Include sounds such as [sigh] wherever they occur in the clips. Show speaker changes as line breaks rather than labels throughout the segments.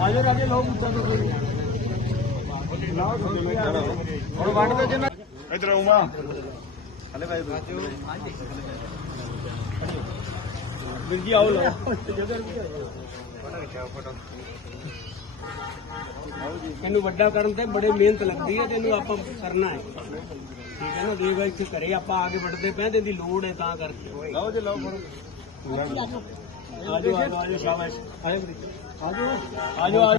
ਆਜੋ ਰਾਜੇ ਲੋਕ ਉੱਚਾ ਤੋਂ ਹੁਣ ਵੰਡ ਦੇ ਜਿੰਨਾ
ਇਧਰ ਆਉਮਾ
ਵੀਰ ਜੀ ਆਓ ਲਓ ਇਹਨੂੰ ਵੱਡਾ ਕਰਨ ਤੇ ਬੜੇ ਮਿਹਨਤ ਲੱਗਦੀ ਹੈ ਤੇ ਇਹਨੂੰ ਆਪਾਂ ਕਰਨਾ ਹੈ। ਠੀਕ ਹੈ ਨਾ ਦੇਖ ਬਾਈ ਇੱਥੇ ਘਰੇ ਆਪਾਂ ਆ ਕੇ ਵੱਢਦੇ ਪਏ ਤੇ ਇਹਦੀ ਲੋੜ ਹੈ ਤਾਂ ਕਰਕੇ।
ਲਓ ਜੀ ਲਓ
ਆਜੋ ਆਜੋ ਆਜੋ ਸ਼ਾਬਾਸ਼। ਆਜੋ ਆਜੋ ਆਜੋ ਆਜੋ।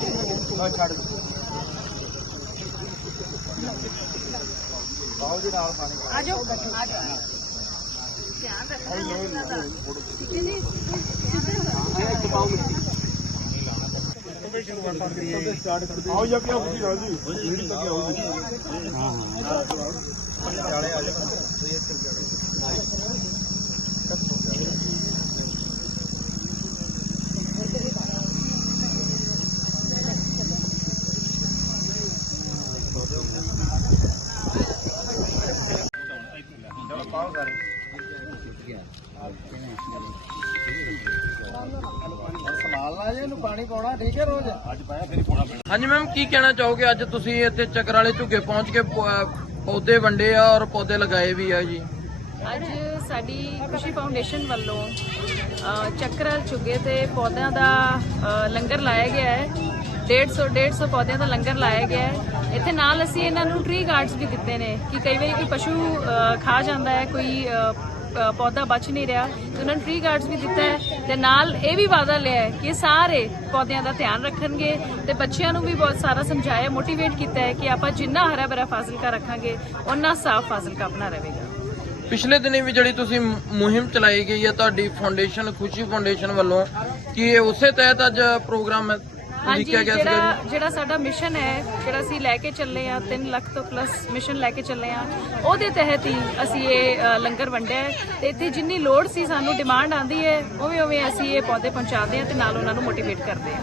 [laughs]
ਛੱਡ ਦੋ ਆਓ ਜੀ ਨਾਲ ਪਾਣੀ
ਆਜੋ ਆਜੋ ਧਿਆਨ ਰੱਖਣਾ ਇਹਨਾਂ ਦਾ ਨਹੀਂ
ਆਓ ਜੀ ਅੱਗੇ ਆਓ ਜੀ ਆਓ ਜੀ ਵੀੜੀ ਤੱਕ ਆਓ ਜੀ ਚਾਲੇ ਆ ਪਾਓ ਸਾਰੇ ਸੰਭਾਲਣਾ ਜੀ ਇਹਨੂੰ ਪਾਣੀ ਪਾਉਣਾ ਠੀਕ ਹੈ ਰੋਜ਼ ਅੱਜ ਪਾਇਆ ਫਿਰ ਪਾਉਣਾ
ਹਾਂਜੀ ਮੈਮ, ਕੀ ਕਹਿਣਾ ਚਾਹੋਗੇ? ਅੱਜ ਤੁਸੀਂ ਇੱਥੇ ਚੱਕਰ ਵਾਲੇ ਝੁੱਗੇ ਪਹੁੰਚ ਕੇ ਪੌਦੇ ਵੰਡੇ ਆ ਔਰ ਪੌਦੇ ਲਗਾਏ ਵੀ ਆ ਜੀ।
ਅੱਜ ਸਾਡੀ ਖੁਸ਼ੀ ਫਾਊਂਡੇਸ਼ਨ ਵੱਲੋਂ ਚੱਕਰ ਝੁੱਗੇ ਤੇ ਪੌਦਿਆਂ ਦਾ ਲੰਗਰ ਲਾਇਆ ਗਿਆ ਹੈ। 150 150 ਪੌਦਿਆਂ ਦਾ ਲੰਗਰ ਲਾਇਆ ਗਿਆ ਹੈ। ਇੱਥੇ ਨਾਲ ਅਸੀਂ ਇਹਨਾਂ ਨੂੰ ਟਰੀ ਗਾਰਡਸ ਵੀ ਦਿੱਤੇ ਨੇ ਕਿ ਕਈ ਵਾਰੀ ਕੋਈ ਪਸ਼ੂ ਖਾ ਜਾਂਦਾ ਹੈ, ਕੋਈ ਪੌਦਾ ਬਚ ਨਹੀਂ ਰਿਹਾ। ਤੇ ਉਹਨਾਂ ਨੂੰ ਟਰੀ ਗਾਰਡਸ ਵੀ ਦਿੱਤਾ ਹੈ ਤੇ ਨਾਲ ਇਹ ਵੀ ਵਾਅਦਾ ਲਿਆ ਹੈ ਕਿ ਸਾਰੇ ਪੌਦਿਆਂ ਦਾ ਧਿਆਨ ਰੱਖਣਗੇ ਤੇ ਬੱਚਿਆਂ ਨੂੰ ਵੀ ਬਹੁਤ ਸਾਰਾ ਸਮਝਾਇਆ ਮੋਟੀਵੇਟ ਕੀਤਾ ਹੈ ਕਿ ਆਪਾਂ ਜਿੰਨਾ ਹਰਾ ਭਰਾ ਫਾਜ਼ਿਲਕਾ ਰੱਖਾਂਗੇ ਉਹਨਾਂ ਸਾਫ਼ ਫਾਜ਼ਿਲਕਾ ਆਪਣਾ ਰਹੇਗਾ।
ਪਿਛਲੇ ਦਿਨੀ ਵੀ ਜਿਹੜੀ ਤੁਸੀਂ ਮੁਹਿੰਮ ਚਲਾਈ ਗਈ ਹੈ, ਤੁਹਾਡੀ ਫਾਊਂਡੇਸ਼ਨ ਖੁਸ਼ੀ ਫਾਊਂਡੇਸ਼ਨ ਵੱਲੋਂ, ਕੀ ਉਸੇ ਤਹਿਤ ਅੱਜ ਪ੍ਰੋਗਰਾਮ
ਹਾਂਜੀ ਜਿਹੜਾ ਜਿਹੜਾ ਸਾਡਾ ਮਿਸ਼ਨ ਹੈ ਜਿਹੜਾ ਅਸੀਂ ਲੈ ਕੇ ਚੱਲੇ ਆ 3 ਲੱਖ ਤੋਂ ਪਲੱਸ ਮਿਸ਼ਨ ਲੈ ਕੇ ਚੱਲੇ ਆ ਉਹਦੇ ਤਹਿਤ ਹੀ ਅਸੀਂ ਇਹ ਅ, ਲੰਗਰ ਵੰਡਿਆ ਹੈ। ਤੇ ਇੱਥੇ ਜਿੰਨੀ ਲੋੜ ਸੀ ਸਾਨੂੰ ਡਿਮਾਂਡ ਆਂਦੀ ਹੈ ਉਵੇਂ ਉਵੇਂ ਅਸੀਂ ਇਹ ਪੌਦੇ ਪਹੁੰਚਾਉਂਦੇ ਆ ਤੇ ਨਾਲ ਉਹਨਾਂ ਨੂੰ ਮੋਟੀਵੇਟ ਕਰਦੇ ਆ